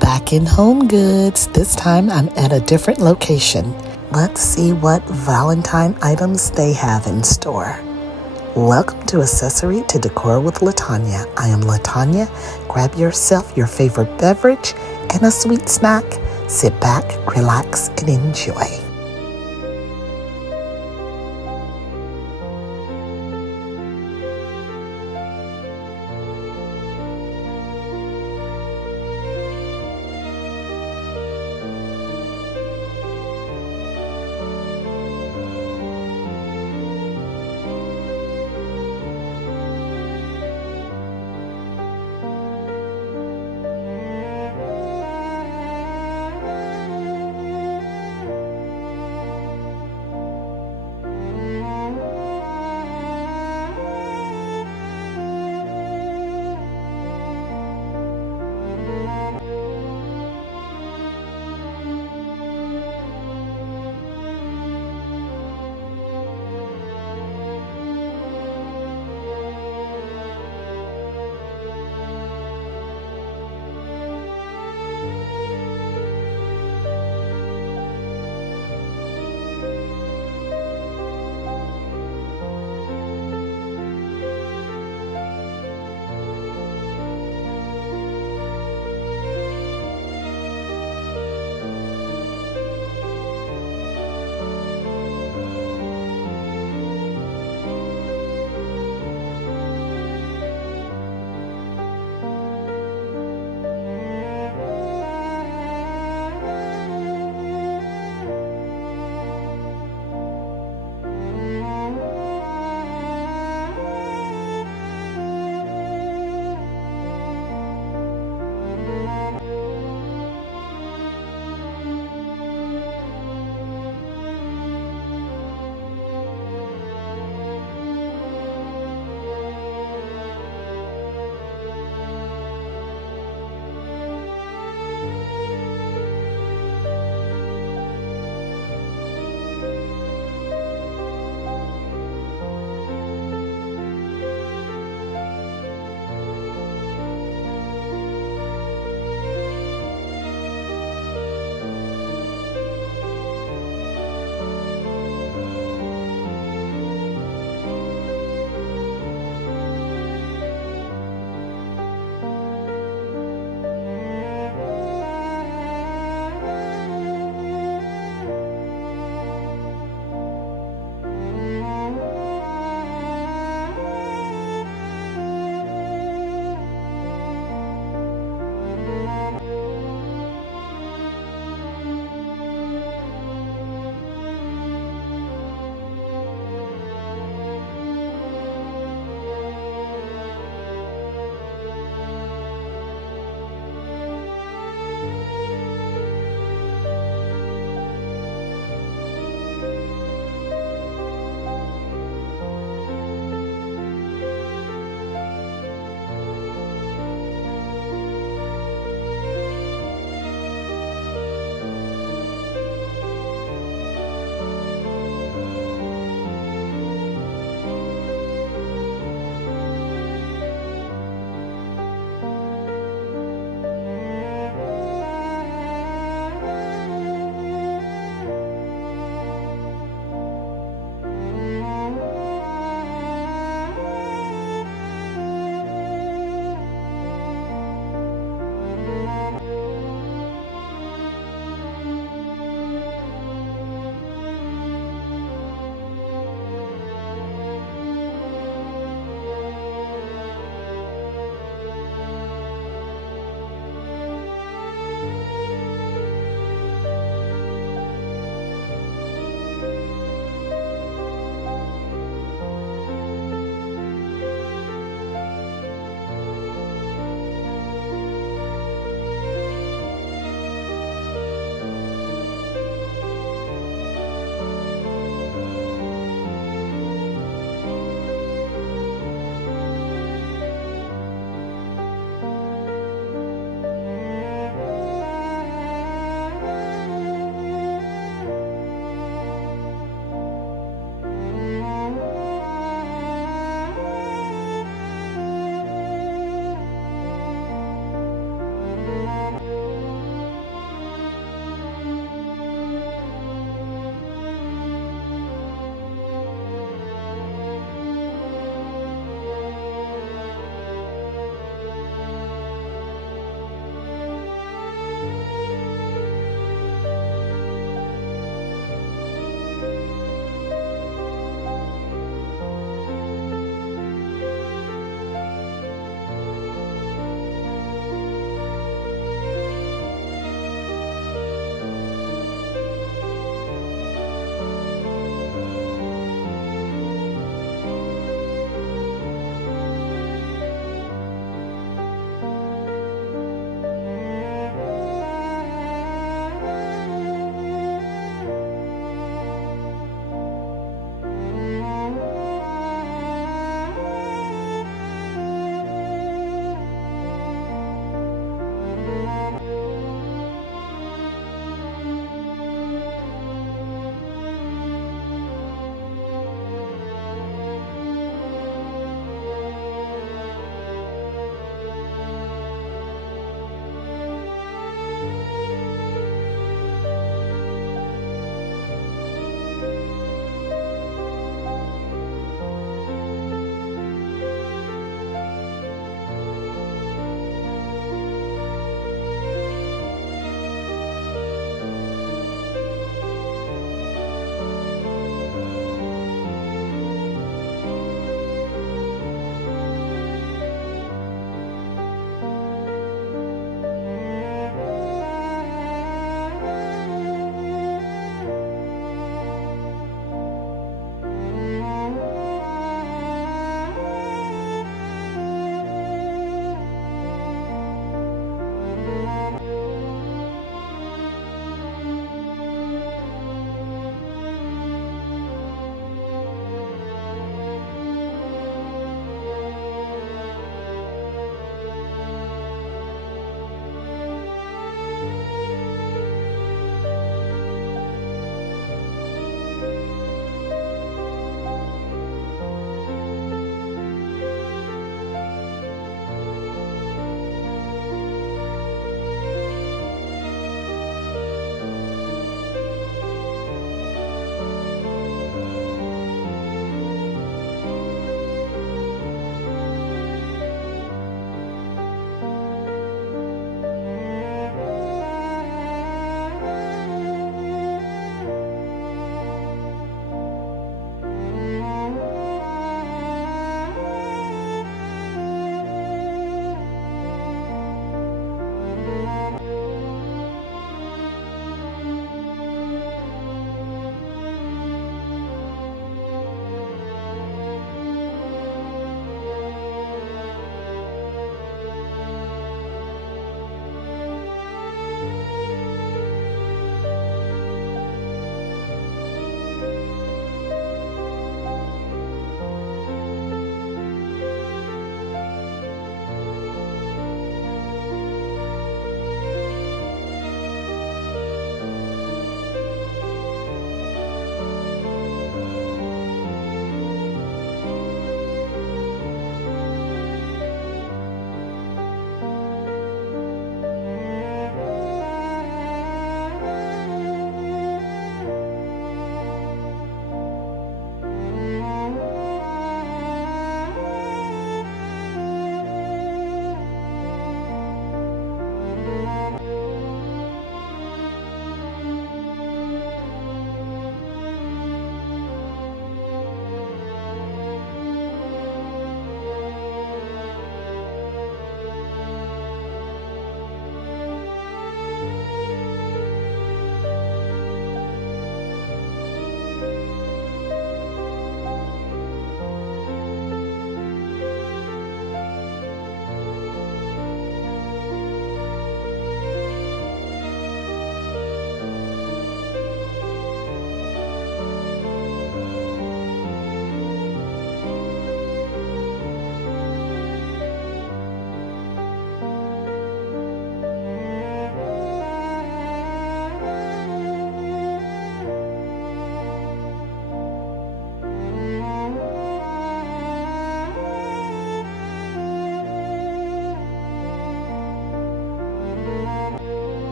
Back in Home Goods. This time I'm at a different location. Let's see what Valentine items they have in store. Welcome to Accessory to Decor with Latanya. I am Latanya. Grab yourself your favorite beverage and a sweet snack. Sit back, relax, and enjoy.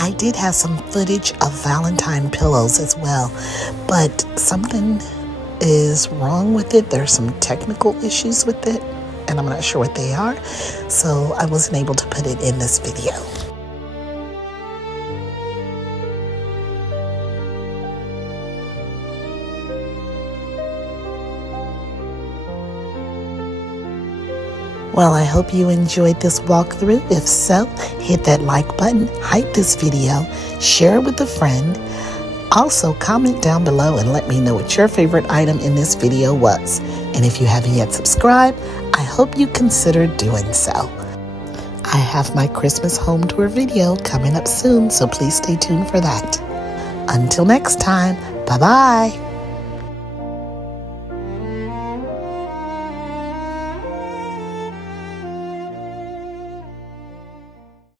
I did have some footage of Valentine pillows as well, but something is wrong with it. There's some technical issues with it, and I'm not sure what they are, so I wasn't able to put it in this video. Well, I hope you enjoyed this walkthrough. If so, hit that like button, hype this video, share it with a friend. Also, comment down below and let me know what your favorite item in this video was. And if you haven't yet subscribed, I hope you consider doing so. I have my Christmas home tour video coming up soon, so please stay tuned for that. Until next time, bye-bye.